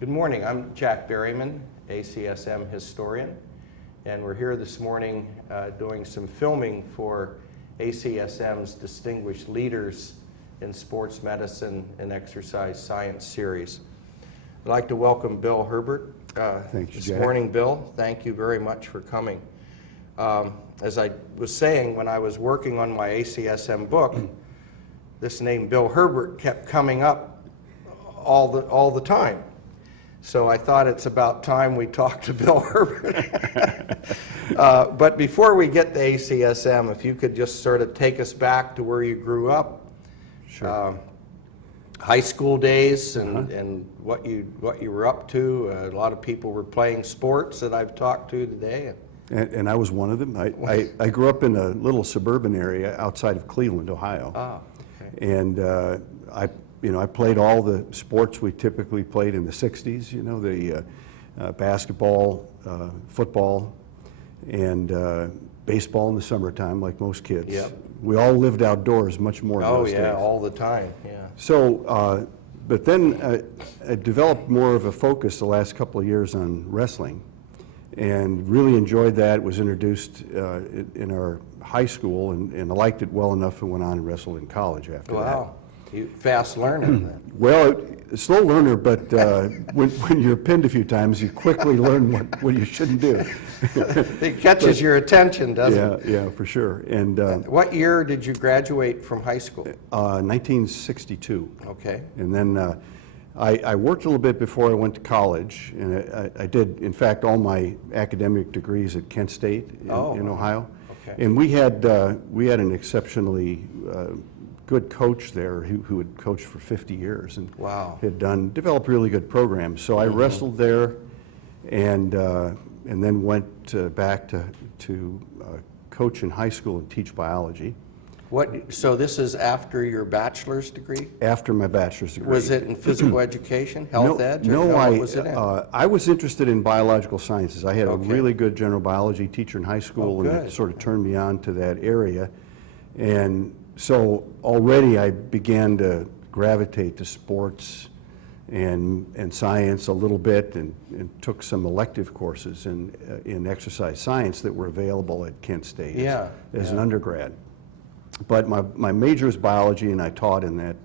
Good morning. I'm Jack Berryman, ACSM historian, and we're here this morning doing some filming for ACSM's Distinguished Leaders in Sports Medicine and Exercise Science series. I'd like to welcome Bill Herbert Thank you, this Jack. morning. Bill, thank you very much for coming. As I was saying, when I was working on my ACSM book, this name Bill Herbert kept coming up all the time. So I thought it's about time we talked to Bill Herbert. But before we get to ACSM, if you could just sort of take us back to where you grew up, Sure. high school days, and what you were up to. A lot of people were playing sports that I've talked to today. And I was one of them. I grew up in a little suburban area outside of Cleveland, Ohio. Okay. And I played all the sports we typically played in the 60s, the basketball, football, and baseball in the summertime, like most kids. Yep. We all lived outdoors much more in those days. All the time, yeah. So, but then I developed more of a focus the last couple of years on wrestling, and really enjoyed that. It was introduced in our high school, and I liked it well enough and went on and wrestled in college after that. Wow, you fast learner then. Well, slow learner, but when you're pinned a few times, you quickly learn what you shouldn't do. It catches your attention, doesn't it? Yeah, for sure. And What year did you graduate from high school? 1962. Okay. And then I worked a little bit before I went to college, and I did, in fact, all my academic degrees at Kent State in Ohio. Okay. And we had an exceptionally good coach there who had coached for 50 years and Wow. had developed really good programs. So I wrestled there, and then went back to coach in high school and teach biology. So this is after your bachelor's degree? After my bachelor's degree. Was it in physical education, health ed? or No, what was it in? I was interested in biological sciences. I had a Okay. really good general biology teacher in high school, and good. it sort of turned me on to that area. And so already I began to gravitate to sports and science a little bit, and took some elective courses in exercise science that were available at Kent State as an undergrad. But my major is biology, and I taught in that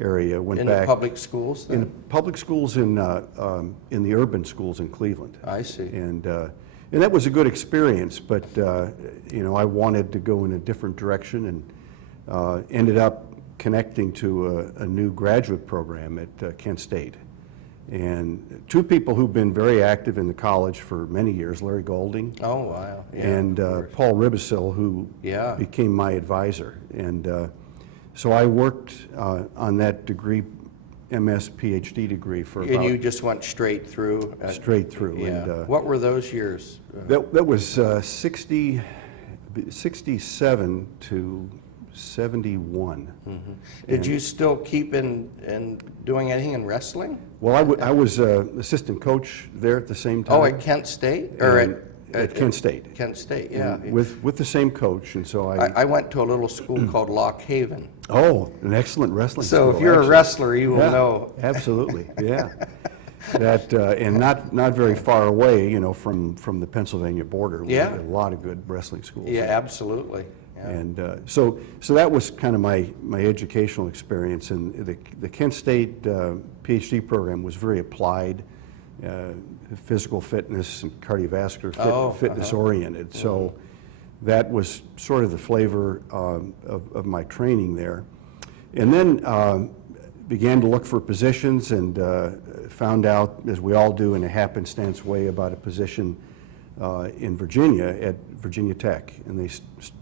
area. Went In back the public schools then? in public schools in the urban schools in Cleveland. I see. And that was a good experience, but I wanted to go in a different direction, and ended up connecting to a new graduate program at Kent State. And two people who've been very active in the college for many years, Larry Golding Oh, wow. Yeah, and of course. Paul Ribisil, who Yeah. became my advisor. And so I worked on that degree, MS, Ph.D. degree for And about you just went straight through? straight through. Yeah. And What were those years? that was 67 to 71. Did you still keep in doing anything in wrestling? Well, I was assistant coach there at the same time. Oh, at Kent State? Or And at Kent State. Kent State, yeah. With the same coach, and so I went to a little school called Lock Haven. Oh, an excellent wrestling So school, if you're actually. a wrestler, you will Yeah, know. Absolutely, yeah. That and not very far away, from the Pennsylvania border. We Yeah. had a lot of good wrestling schools. Yeah, absolutely. Yeah. And so that was kind of my educational experience. And the Kent State PhD program was very applied, physical fitness and cardiovascular fitness oriented. So that was sort of the flavor of my training there. And then began to look for positions, and found out, as we all do in a happenstance way, about a position in Virginia at Virginia Tech, and they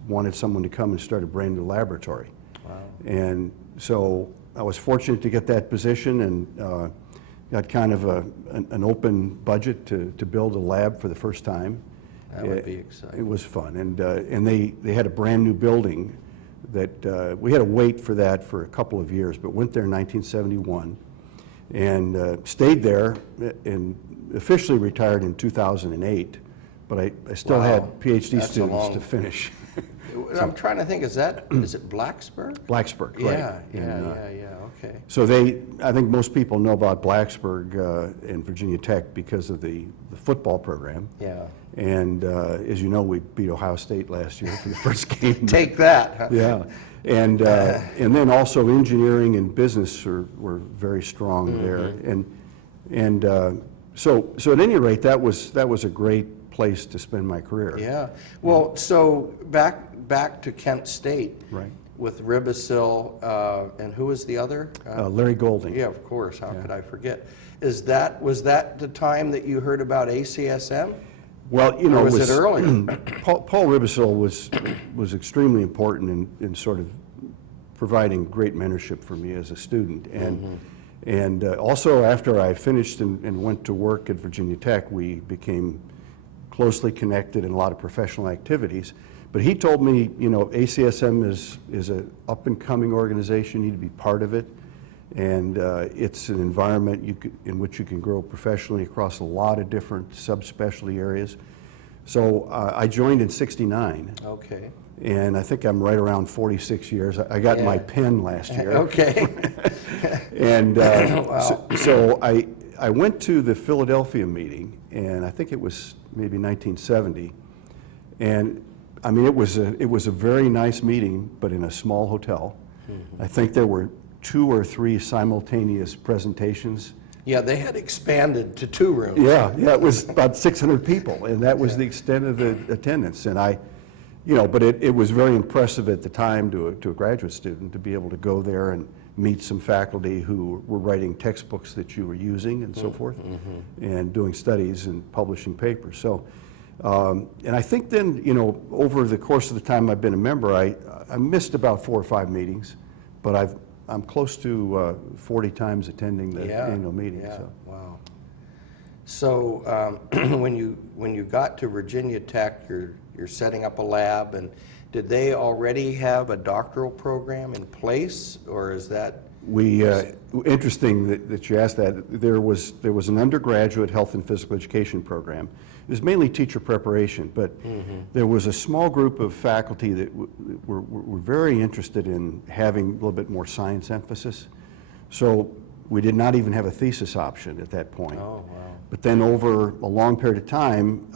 wanted someone to come and start a brand new laboratory. Wow. And so I was fortunate to get that position, and got kind of an open budget to build a lab for the first time. That would be exciting. It was fun, and they had a brand new building that we had to wait for that for a couple of years, but went there in 1971 and stayed there, and officially retired in 2008. But I still had PhD That's students to finish. I'm trying to think, is it Blacksburg? Blacksburg, right. Yeah, Okay. So I think most people know about Blacksburg and Virginia Tech because of the football program. Yeah. And as you know, we beat Ohio State last year for the first game. Take that. Huh? Yeah. And then also engineering and business were very strong there. And so at any rate, that was a great place to spend my career. Yeah. Well, so back to Kent State. Right. With Ribisil, and who was the other? Larry Golding. Yeah, of course. How could I forget? Was that the time that you heard about ACSM? Well, you know, Or was it earlier? Paul Ribisil was extremely important in sort of providing great mentorship for me as a student. And also after I finished and went to work at Virginia Tech, we became closely connected in a lot of professional activities. But he told me, you know, ACSM is an up-and-coming organization. You need to be part of it. And it's an environment in which you can grow professionally across a lot of different subspecialty areas. So I joined in '69. Okay. And I think I'm right around 46 years. I got my pen last year. Okay. And Wow. so I went to the Philadelphia meeting, and I think it was maybe 1970. And I mean, it was a very nice meeting, but in a small hotel. I think there were 2 or 3 simultaneous presentations. Yeah, they had expanded to 2 rooms. Yeah, it was about 600 people, and that was the extent of the attendance. And but it was very impressive at the time to a graduate student to be able to go there and meet some faculty who were writing textbooks that you were using and so forth, and doing studies and publishing papers. So, and I think then, over the course of the time I've been a member, I missed about 4 or 5 meetings, but I'm close to 40 times attending the annual meeting. Yeah. So. Wow. So when you got to Virginia Tech, you're setting up a lab, and did they already have a doctoral program in place, or is that? Interesting that you asked that. There was an undergraduate health and physical education program. It was mainly teacher preparation, but there was a small group of faculty that were very interested in having a little bit more science emphasis. So we did not even have a thesis option at that point. Oh, wow. But then over a long period of time,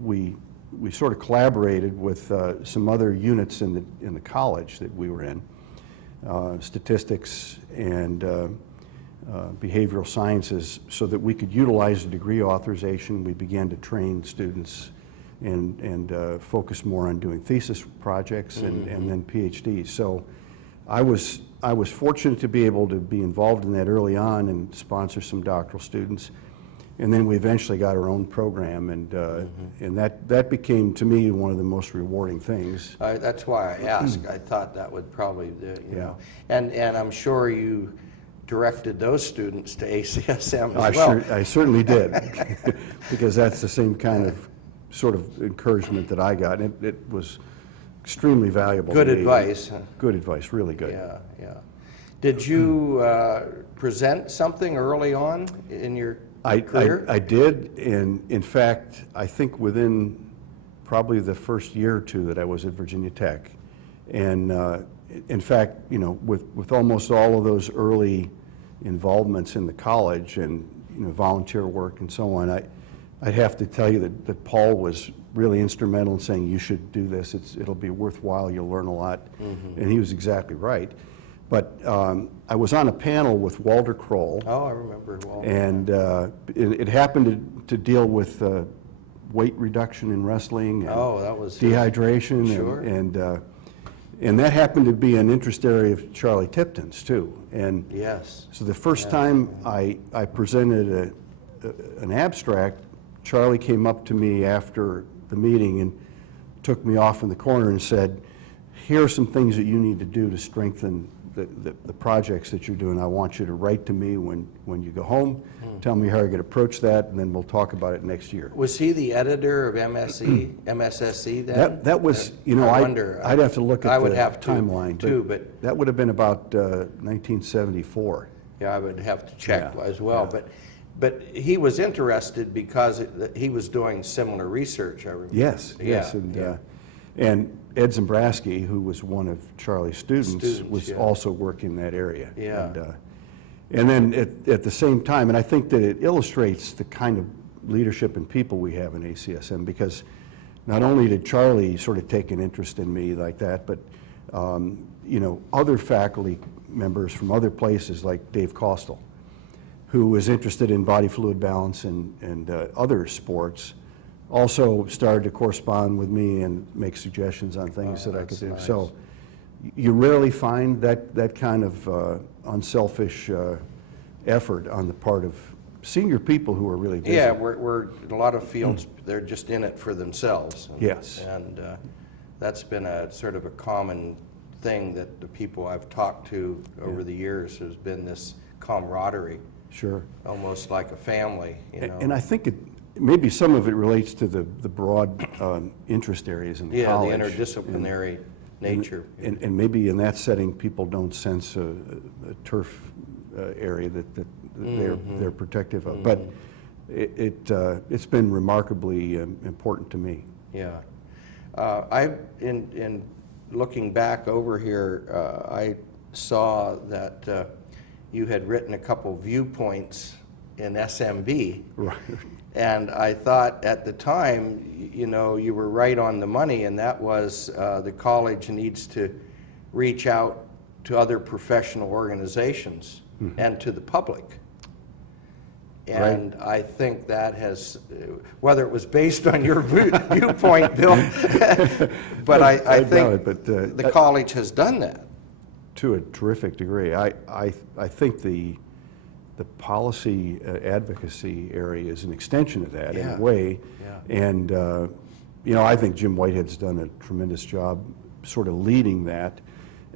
we sort of collaborated with some other units in the college that we were in, statistics and behavioral sciences, so that we could utilize the degree authorization. We began to train students and focus more on doing thesis projects and then PhDs. So I was fortunate to be able to be involved in that early on and sponsor some doctoral students. And then we eventually got our own program, and that became, to me, one of the most rewarding things. That's why I asked. I thought that would probably, know. And I'm sure you directed those students to ACSM as well. I certainly did, because that's the same kind of sort of encouragement that I got. And it was extremely valuable. Good to me. advice. Good advice, really good. Yeah. Did you present something early on in your career? I did, and in fact, I think within probably the first year or 2 that I was at Virginia Tech, and in fact, with almost all of those early involvements in the college and volunteer work and so on, I'd have to tell you that Paul was really instrumental in saying, you should do this, it'll be worthwhile, you'll learn a lot, and he was exactly right. But I was on a panel with Walter Kroll. Oh, I remember Walter. And it happened to deal with weight reduction in wrestling and that was dehydration. Sure. And that happened to be an interest area of Charlie Tipton's, too. And yes. so the first time I presented an abstract, Charlie came up to me after the meeting and took me off in the corner and said, here are some things that you need to do to strengthen the projects that you're doing. I want you to write to me when you go home, tell me how you're going to approach that, and then we'll talk about it next year. Was he the editor of MSSE then? That was, I'd have to look at the timeline. Too, but that would have been about 1974. Yeah, I would have to check as well. Yeah. But he was interested because he was doing similar research, I remember. Yes, Yeah. And Ed Zembrowski, who was one of Charlie's students was yeah. also working in that area. Yeah. And then at the same time, and I think that it illustrates the kind of leadership and people we have in ACSM, because not only did Charlie sort of take an interest in me like that, but you know, other faculty members from other places like Dave Costal, who was interested in body fluid balance and other sports, also started to correspond with me and make suggestions on things that I could do. Nice. So you rarely find that kind of unselfish effort on the part of senior people who are really busy. Yeah, we're in a lot of fields, they're just in it for themselves. Yes. And that's been a sort of a common thing that the people I've talked to over the years has been this camaraderie. Sure. Almost like a family, you know. And I think maybe some of it relates to the broad interest areas in the college. Yeah, the interdisciplinary nature. And maybe in that setting, people don't sense a turf area that they're protective of. But it's been remarkably important to me. Yeah. In looking back over here, I saw that you had written a couple viewpoints in SMB. Right. And I thought at the time, you know, you were right on the money, and that was the college needs to reach out to other professional organizations and to the public. And I think that has, whether it was based on your viewpoint, Bill, but I think the college has done that. To a terrific degree. I think the policy advocacy area is an extension of that in a way. Yeah. And, you know, I think Jim Whitehead's done a tremendous job sort of leading that.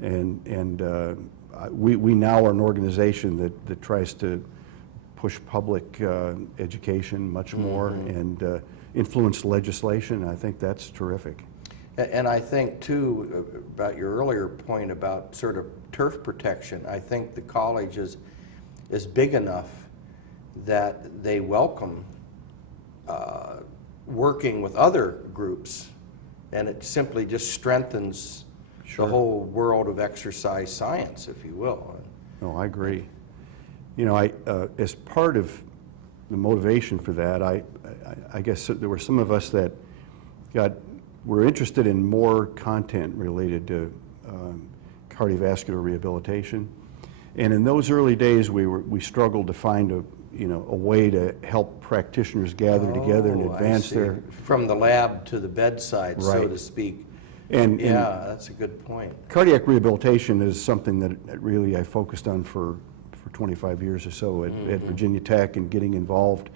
And we now are an organization that tries to push public education much more and influence legislation. I think that's terrific. And I think, too, about your earlier point about sort of turf protection, I think the college is big enough that they welcome working with other groups, and it simply just strengthens the whole world of exercise science, if you will. No, I agree. You know, as part of the motivation for that, I guess there were some of us that were interested in more content related to cardiovascular rehabilitation. And in those early days, we struggled to find a way to help practitioners gather together and advance their... From the lab to the bedside, so to speak. And that's a good point. Cardiac rehabilitation is something that really I focused on for 25 years or so at Virginia Tech and getting involved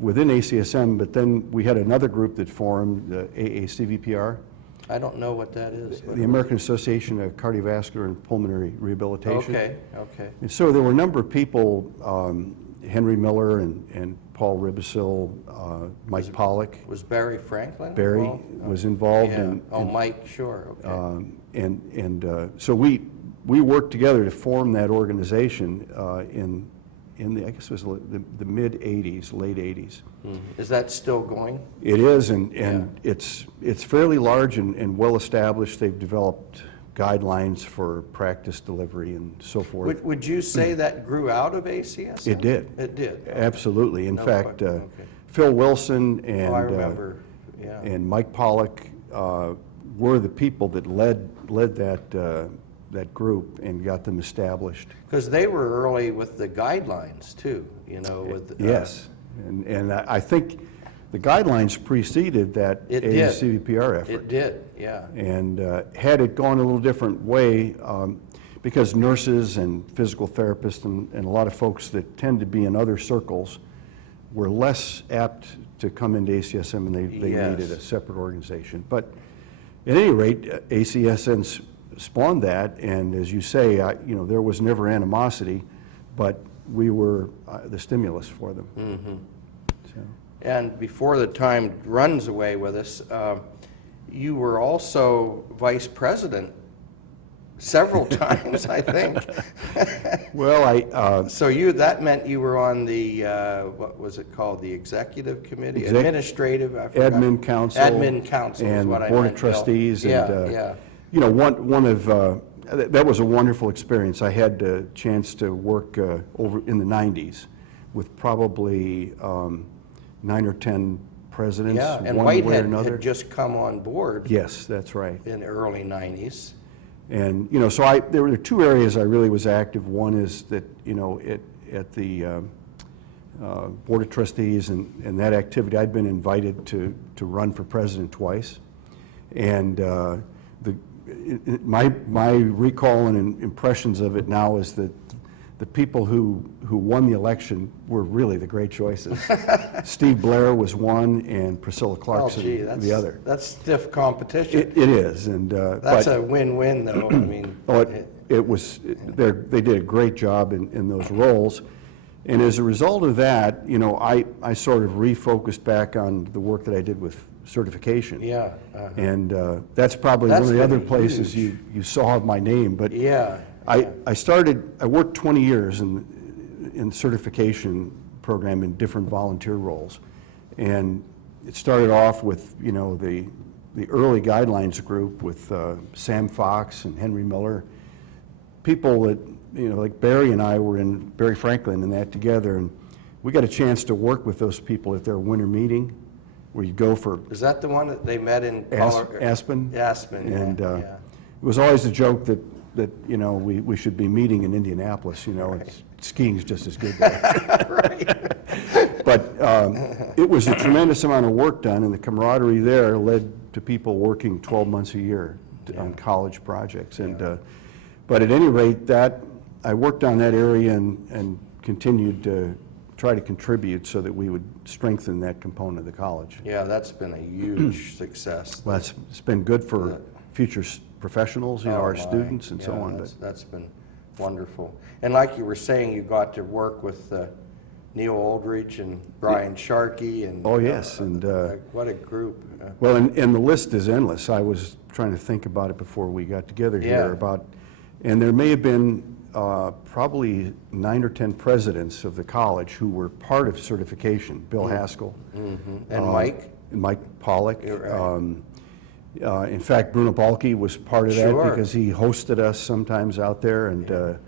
within ACSM, but then we had another group that formed, AACVPR. I don't know what that is. The American Association of Cardiovascular and Pulmonary Rehabilitation. Okay. And so there were a number of people, Henry Miller and Paul Ribisil, Mike Pollock. Was Barry Franklin Barry involved? was involved. Yeah. Mike, sure. Okay. So we worked together to form that organization in the, I guess it was the mid-'80s, late '80s. Is that still going? It is, and it's fairly large and well established. They've developed guidelines for practice delivery and so forth. Would you say that grew out of ACSM? It did. It did. Absolutely. In fact, Phil Wilson and I remember. And Mike Pollock were the people that led that group and got them established. Because they were early with the guidelines too, you know. With yes, and I think the guidelines preceded that ACVPR effort. It did, yeah. And had it gone a little different way, because nurses and physical therapists and a lot of folks that tend to be in other circles were less apt to come into ACSM, and they needed a separate organization. But at any rate, ACSM spawned that, and as you say, there was never animosity, but we were the stimulus for them. So. And before the time runs away with us, you were also vice president several times, I think. Well, so that meant you were on the what was it called? The executive committee, administrative. I forgot. Admin council. Admin council and is what I board meant. of trustees. Yeah. You know, one of that was a wonderful experience. I had a chance to work over in the 90s with probably 9 or 10 presidents, Yeah, and one way or Whitehead another. had just come on board Yes, that's right. in the early 90s. And, you know, so there were two areas I really was active. One is that, you know, at the Board of Trustees and that activity, I'd been invited to run for president twice. And my recall and impressions of it now is that the people who won the election were really the great choices. Steve Blair was one, and Priscilla Clarkson the other. That's stiff competition. It is, and That's a win-win, though. I mean, they did a great job in those roles, and as a result of that, you know, I sort of refocused back on the work that I did with certification. yeah. And that's probably That's one of the other been places huge. you saw my name, but Yeah. I worked 20 years in certification program in different volunteer roles. And it started off with, you know, the early guidelines group with Sam Fox and Henry Miller. People that, you know, like Barry and I were in, Barry Franklin and that together, and we got a chance to work with those people at their winter meeting, where you go for Is that the one that they met in Aspen. Aspen, yeah, And yeah. it was always a joke that you know, we should be meeting in Indianapolis, you know, Right. skiing's just as good there. Right. But it was a tremendous amount of work done, and the camaraderie there led to people working 12 months a year on college projects. And but at any rate, I worked on that area and continued to try to contribute so that we would strengthen that component of the college. Yeah, that's been a huge success. Well, it's been good for future professionals, you know, Oh, our my. students and so Yeah, on. But that's been wonderful. And like you were saying, you got to work with Neil Aldridge and Brian Sharkey and Oh, yes, and what a group. well, and the list is endless. I was trying to think about it before we got together here Yeah. and there may have been probably 9 or 10 presidents of the college who were part of certification. Bill Haskell. And Mike? And Mike Pollock. You're right. In fact, Bruno Balke was part of that Sure. because he hosted us sometimes out there, and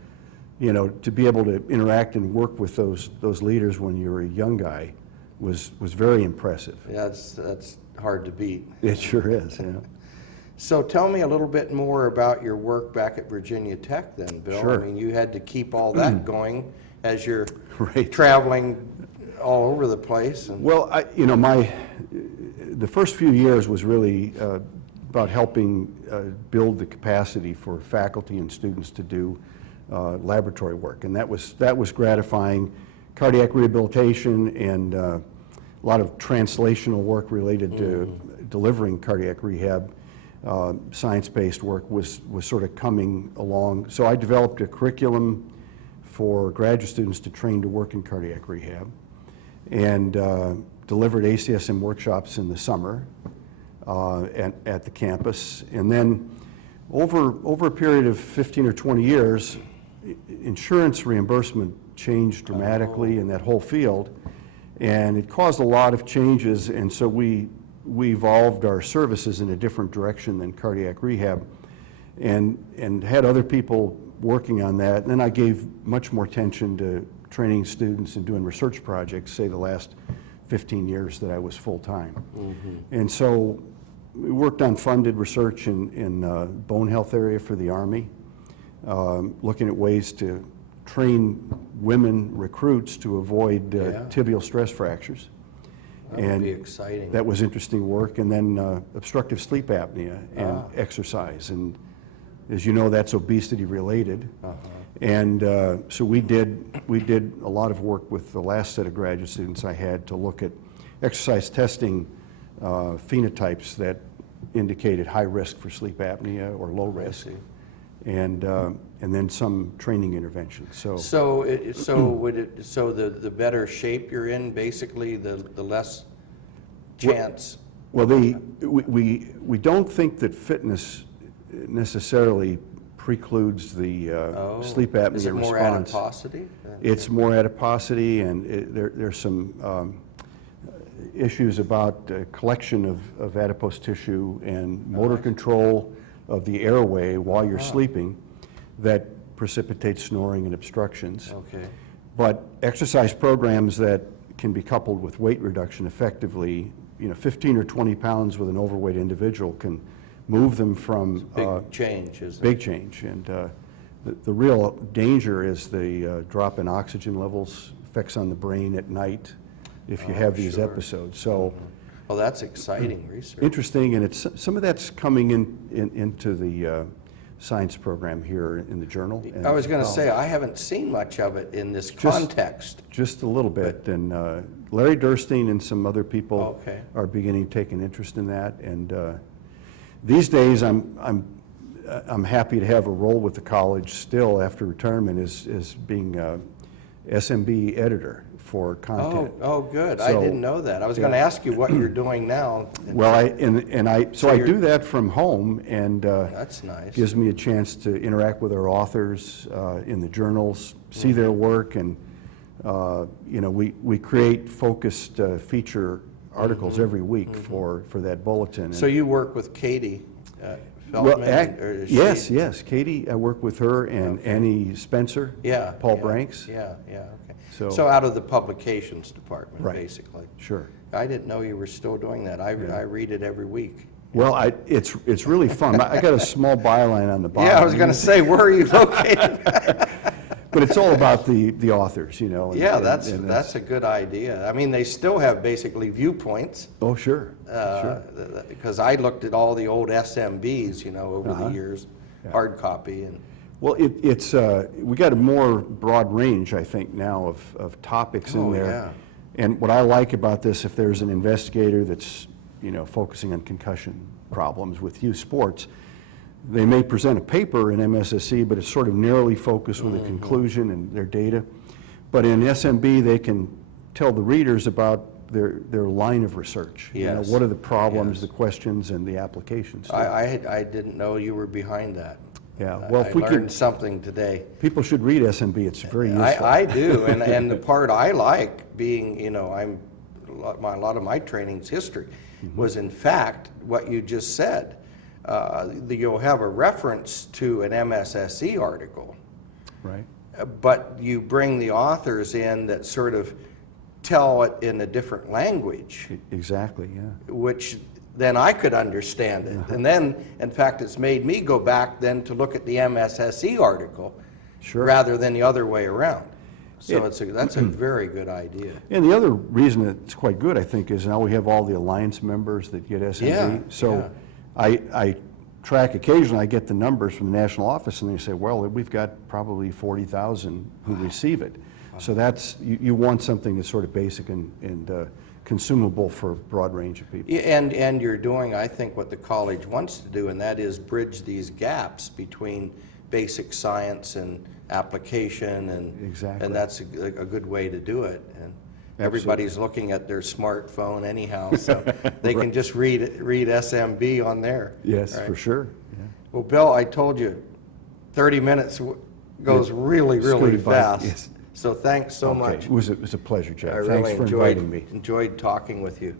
you know, to be able to interact and work with those leaders when you were a young guy was very impressive. Yeah, that's hard to beat. It sure is. Yeah. So tell me a little bit more about your work back at Virginia Tech then, Bill. Sure. I mean, you had to keep all that going as you're Right. traveling all over the place. And Well, you know, the first few years was really about helping build the capacity for faculty and students to do laboratory work, and that was gratifying. Cardiac rehabilitation and a lot of translational work related to delivering cardiac rehab. Science-based work was sort of coming along. So I developed a curriculum for graduate students to train to work in cardiac rehab, and delivered ACSM workshops in the summer at the campus. And then over a period of 15 or 20 years, insurance reimbursement changed dramatically in that whole field, and it caused a lot of changes, and so we evolved our services in a different direction than cardiac rehab, and had other people working on that. And then I gave much more attention to training students and doing research projects, say the last 15 years that I was full-time. And so we worked on funded research in bone health area for the Army, looking at ways to train women recruits to avoid tibial stress fractures. that would be exciting. That was interesting work. And then obstructive sleep apnea and exercise. And as you know, that's obesity related. And so we did a lot of work with the last set of graduate students I had to look at exercise testing phenotypes that indicated high risk for sleep apnea or low risk. And then some training interventions. So the better shape you're in, basically, the less chance. Well, we don't think that fitness necessarily precludes the sleep apnea response. Is it more adiposity? It's more adiposity, and there's some issues about collection of adipose tissue and motor control of the airway while you're sleeping. that precipitate snoring and obstructions. Okay. But exercise programs that can be coupled with weight reduction effectively, 15 or 20 pounds with an overweight individual can move them from Big change, isn't it? big change. And the real danger is the drop in oxygen levels, effects on the brain at night if you have these sure. episodes. So Well, that's exciting research. interesting, and some of that's coming into the science program here in the journal. And I was going to college. say, I haven't seen much of it in this context. Just a little bit, and Larry Durstein and some other people Okay. are beginning to take an interest in that. And these days, I'm happy to have a role with the college still after retirement as being SMB editor for content. Oh, good. I So, didn't know that. I was going to ask you what you're doing now. Well, I So do that from home, and That's nice. gives me a chance to interact with our authors in the journals, see their work, and we create focused feature articles every week for that bulletin. So you work with Katie Well, Feldman? Or is she- yes. Katie, I work with her, and Annie Spencer, Yeah. Paul yeah, Branks. Yeah, okay. So- So out of the publications department, Right. basically. Sure. I didn't know you were still doing that. I read it every week. Well, it's really fun. I got a small byline on the bottom. Yeah, I was going to say, where are you located? But it's all about the authors, and- Yeah, and that's a good idea. I mean, they still have basically viewpoints. Oh, sure. Sure. Because I looked at all the old SMBs, over the years, hard copy, and Well, it's we got a more broad range, I think, now of topics in Oh, there. yeah. And what I like about this, if there's an investigator that's focusing on concussion problems with youth sports, they may present a paper in MSSC, but it's sort of narrowly focused with a conclusion and their data. But in SMB, they can tell the readers about their line of research. Yes. What are the problems, Yes. the questions, and the applications. I didn't know you were behind that. Yeah, well, if we I learned could, something today. people should read SMB. It's very useful. I do, and the part I like being, a lot of my training's history, was in fact what you just said. You'll have a reference to an MSSE article, Right. but you bring the authors in that sort of tell it in a different language, Exactly, yeah. which then I could understand it. And then, in fact, it's made me go back then to look at the MSSE article Sure. rather than the other way around. So Yeah. that's a very good idea. And the other reason it's quite good, I think, is now we have all the alliance members that get SMB. Yeah, So yeah. I track occasionally, I get the numbers from the national office, and they say, well, we've got probably 40,000 who receive it. So that's, you want something that's sort of basic and consumable for a broad range of people. Yeah, and you're doing, I think, what the college wants to do, and that is bridge these gaps between basic science and application, Exactly. and that's a good way to do it. And everybody's looking at their smartphone anyhow, so they can just read SMB on there. Yes, right? for sure. Yeah. Well, Bill, I told you, 30 minutes goes really, really Scooted by, fast. yes. So thanks so Okay. much. It was a pleasure, Jack. I Thanks really for inviting me. enjoyed talking with you.